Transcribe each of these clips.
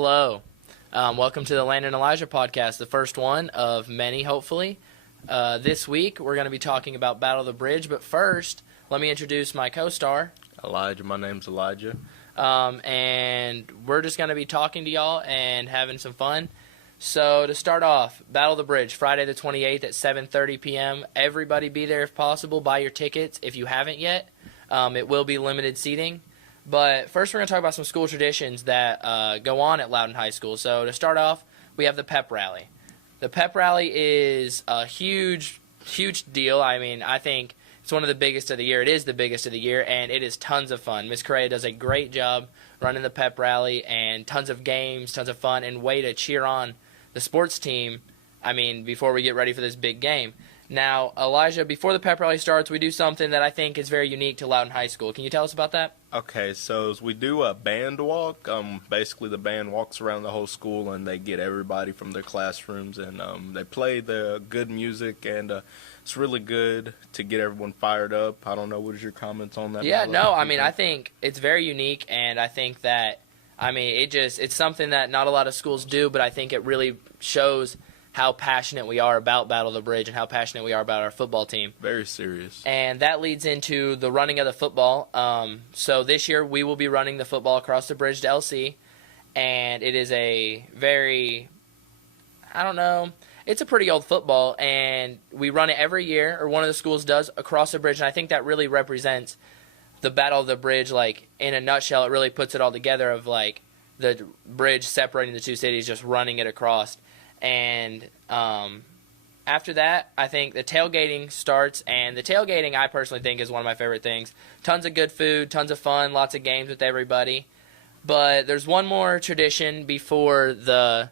Hello. Welcome to the Landon and Elijah podcast, the first one of many, hopefully. This week, we're going to be talking about Battle of the Bridge, but first, let me introduce my co-star. Elijah, my name's Elijah. And we're just going to be talking to y'all and having some fun. So, to start off, Battle of the Bridge, Friday the 28th at 7:30 p.m. Everybody be there if possible. Buy your tickets if you haven't yet. It will be limited seating. But first, we're going to talk about some school traditions that go on at Loudon High School. So, to start off, we have the pep rally. The pep rally is a huge, huge deal. I mean, I think it's one of the biggest of the year. It is the biggest of the year, and it is tons of fun. Miss Correa does a great job running the pep rally, and tons of games, tons of fun, and way to cheer on the sports team, before we get ready for this big game. Now, Elijah, before the pep rally starts, we do something that I think is very unique to Loudon High School. Can you tell us about that? Okay, so we do a band walk. Basically, the band walks around the whole school, and they get everybody from their classrooms, and they play the good music, and it's really good to get everyone fired up. I don't know, what is your comments on that? Yeah, no, I think it's very unique, and I think that, it's something that not a lot of schools do, but I think it really shows how passionate we are about Battle of the Bridge and how passionate we are about our football team. Very serious. And that leads into the running of the football. So this year we will be running the football across the bridge to LC, and it is a very, it's a pretty old football, and we run it every year, or one of the schools does, across the bridge, and I think that really represents the Battle of the Bridge, in a nutshell. It really puts it all together of, the bridge separating the two cities, just running it across. And after that, I think the tailgating starts, and the tailgating I personally think is one of my favorite things. Tons of good food, tons of fun, lots of games with everybody. But there's one more tradition before the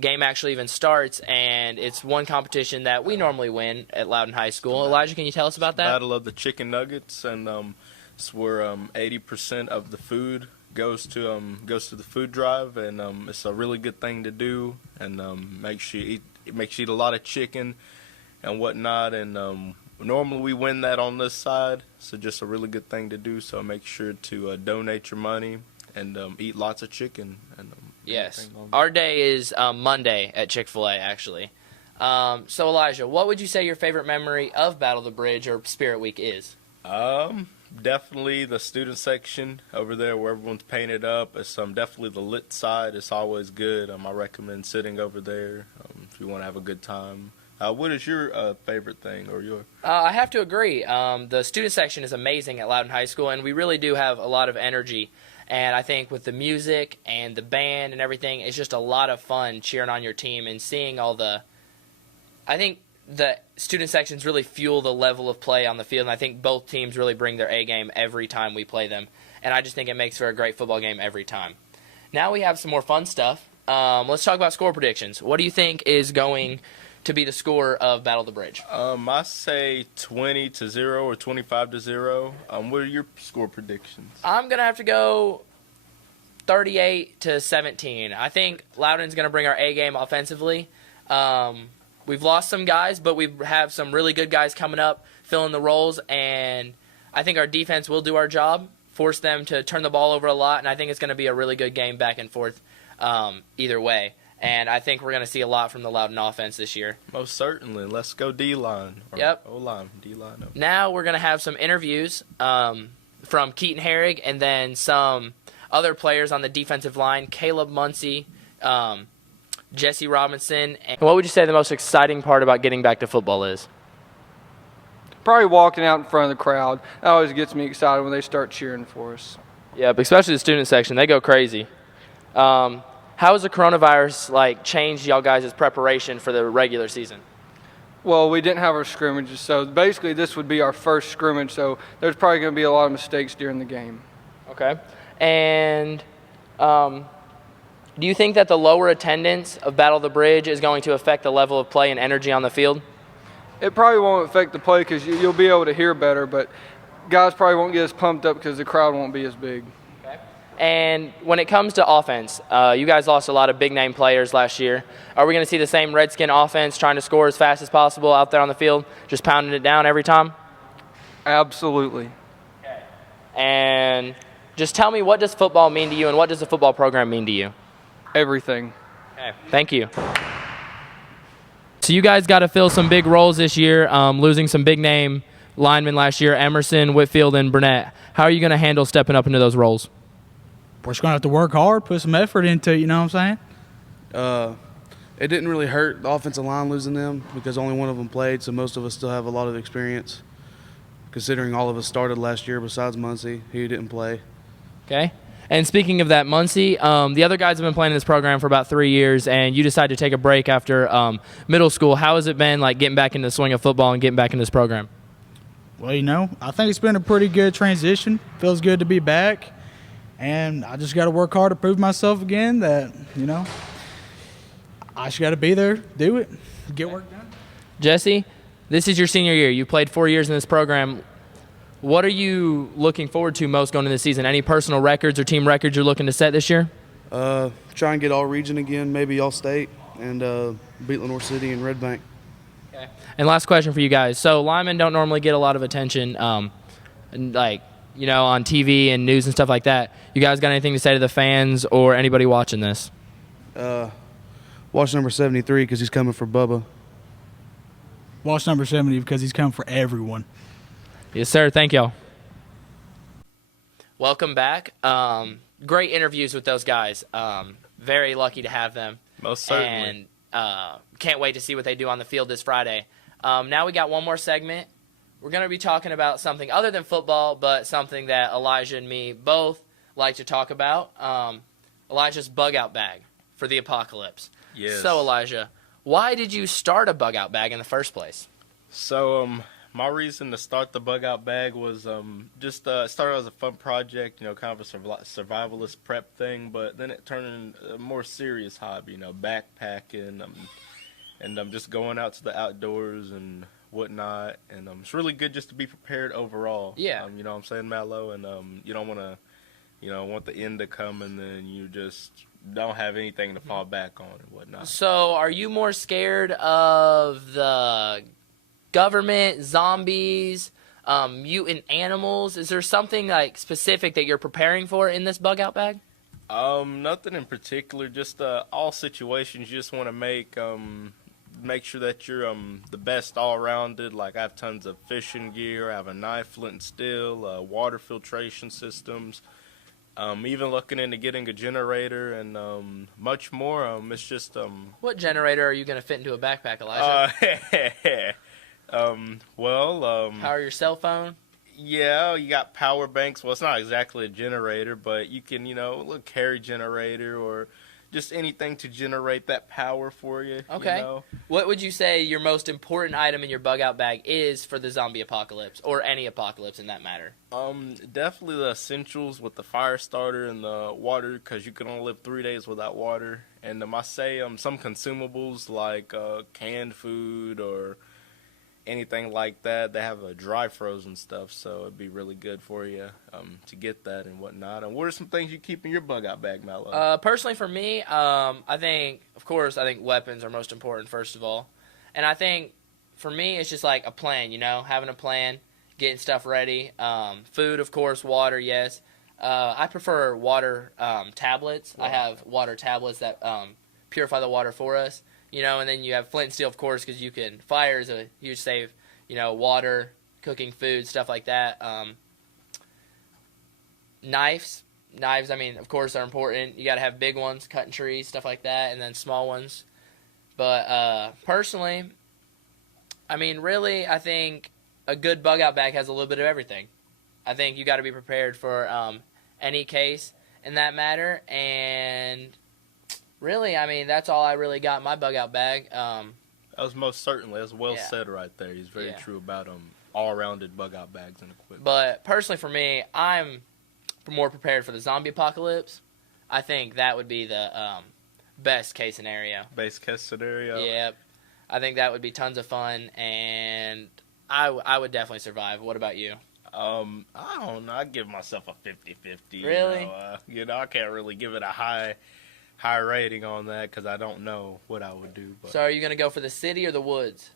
game actually even starts, and it's one competition that we normally win at Loudon High School. Elijah, can you tell us about that? Battle of the Chicken Nuggets, and it's where 80% of the food goes to the food drive, and it's a really good thing to do, and makes you eat a lot of chicken and whatnot, and normally we win that on this side, so just a really good thing to do. So make sure to donate your money and eat lots of chicken. And yes, our day is Monday at Chick-fil-A, actually. So Elijah, what would you say your favorite memory of Battle of the Bridge or Spirit Week is? Definitely the student section over there where everyone's painted up. It's definitely the lit side. It's always good. I recommend sitting over there if you want to have a good time. What is your favorite thing or your? I have to agree. The student section is amazing at Loudon High School, and we really do have a lot of energy. And I think with the music and the band and everything, it's just a lot of fun cheering on your team and seeing all the. I think the student sections really fuel the level of play on the field, and I think both teams really bring their A game every time we play them, and I just think it makes for a great football game every time. Now we have some more fun stuff. Let's talk about score predictions. What do you think is going to be the score of Battle of the Bridge? I say 20-0 or 25-0. What are your score predictions? I'm going to have to go 38-17. I think Loudon's going to bring our A game offensively. We've lost some guys, but we have some really good guys coming up, filling the roles, and I think our defense will do our job, force them to turn the ball over a lot, and I think it's going to be a really good game back and forth either way. And I think we're going to see a lot from the Loudon offense this year. Most certainly. Let's go D-line. Yep. O-line, D-line. No. Now we're going to have some interviews from Keaton Herrig and then some other players on the defensive line, Caleb Muncie, Jesse Robinson. What would you say the most exciting part about getting back to football is? Probably walking out in front of the crowd. That always gets me excited when they start cheering for us. Yeah, but especially the student section. They go crazy. How has the coronavirus changed y'all guys' preparation for the regular season? Well, we didn't have our scrimmages, so basically this would be our first scrimmage, so there's probably going to be a lot of mistakes during the game. Okay. And do you think that the lower attendance of Battle of the Bridge is going to affect the level of play and energy on the field? It probably won't affect the play because you'll be able to hear better, but guys probably won't get as pumped up because the crowd won't be as big. Okay. And when it comes to offense, you guys lost a lot of big-name players last year. Are we going to see the same Redskin offense trying to score as fast as possible out there on the field, just pounding it down every time? Absolutely. Okay. And Just tell me, what does football mean to you, and what does the football program mean to you? Everything. Okay, thank you. So you guys got to fill some big roles this year, losing some big-name linemen last year, Emerson, Whitfield, and Burnett. How are you going to handle stepping up into those roles? We're just going to have to work hard, put some effort into it, you know what I'm saying? It didn't really hurt the offensive line losing them because only one of them played, so most of us still have a lot of experience, considering all of us started last year besides Muncie, who didn't play. Okay. And speaking of that, Muncie, the other guys have been playing in this program for about 3 years, and you decided to take a break after middle school. How has it been, like, getting back into the swing of football and getting back in this program? Well, you know, I think it's been a pretty good transition. Feels good to be back. And I just got to work hard to prove myself again that, you know, I just got to be there, do it, get work done. Jesse, this is your senior year. You played 4 years in this program. What are you looking forward to most going into the season? Any personal records or team records you're looking to set this year? Try and get all region again, maybe all state, and beat Lenore City and Red Bank. Okay. And last question for you guys. So linemen don't normally get a lot of attention, like, you know, on TV and news and stuff like that. You guys got anything to say to the fans or anybody watching this? Watch number 73 because he's coming for Bubba. Watch number 70 because he's coming for everyone. Yes, sir. Thank y'all. Welcome back. Great interviews with those guys. Very lucky to have them. Most certainly. And can't wait to see what they do on the field this Friday. Now we got one more segment. We're going to be talking about something other than football, but something that Elijah and me both like to talk about. Elijah's bug-out bag for the apocalypse. Yes. So, Elijah, why did you start a bug-out bag in the first place? So, my reason to start the bug-out bag was just started as a fun project, you know, kind of a survivalist prep thing, but then it turned into a more serious hobby, you know, backpacking and just going out to the outdoors and whatnot. And it's really good just to be prepared overall. Yeah. You know what I'm saying, Mallow? And you don't want to, you know, want the end to come and then you just don't have anything to fall back on and whatnot. So, are you more scared of the government, zombies, mutant animals? Is there something like specific that you're preparing for in this bug out bag? Nothing in particular. Just all situations. You just want to make sure that you're the best all rounded. Like I have tons of fishing gear. I have a knife, flint and steel, water filtration systems. Even looking into getting a generator and much more. It's just What generator are you going to fit into a backpack, Elijah? Power your cell phone? Yeah, you got power banks. Well, it's not exactly a generator, but you can, you know, a carry generator or just anything to generate that power for you. Okay. You know? What would you say your most important item in your bug out bag is for the zombie apocalypse, or any apocalypse in that matter? Definitely the essentials with the fire starter and the water, because you can only live 3 days without water. And I say some consumables like canned food or anything like that. They have a dry frozen stuff, so it'd be really good for you to get that and whatnot. And what are some things you keep in your bug out bag, Mallow? Personally for me, I think weapons are most important, first of all. And I think for me it's just like a plan, you know, having a plan, getting stuff ready. Food, of course, water, yes. I prefer water tablets. Wow. I have water tablets that purify the water for us. You know, and then you have flint and steel, of course, because fire is a huge save, you know, water, cooking food, stuff like that. Knives, I mean, of course, are important. You got to have big ones, cutting trees, stuff like that, and then small ones. But personally, I mean, really, I think a good bug-out bag has a little bit of everything. I think you got to be prepared for any case in that matter, and really, I mean, that's all I really got in my bug-out bag. That was most certainly. That's well said right there. He's very true about all-rounded bug-out bags and equipment. But personally for me, I'm more prepared for the zombie apocalypse. I think that would be the best case scenario. Best case scenario? Yep. I think that would be tons of fun, and I would definitely survive. What about you? I don't know. I'd give myself a 50-50. Really? You know, I can't really give it a high rating on that because I don't know what I would do. But, so are you going to go for the city or the woods?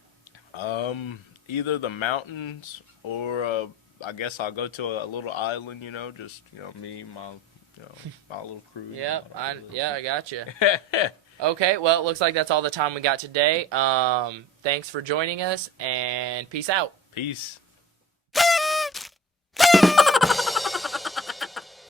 Either the mountains or I guess I'll go to a little island, just me, my little crew. Yep, I got you. Okay, well, it looks like that's all the time we got today. Thanks for joining us, and peace out. Peace.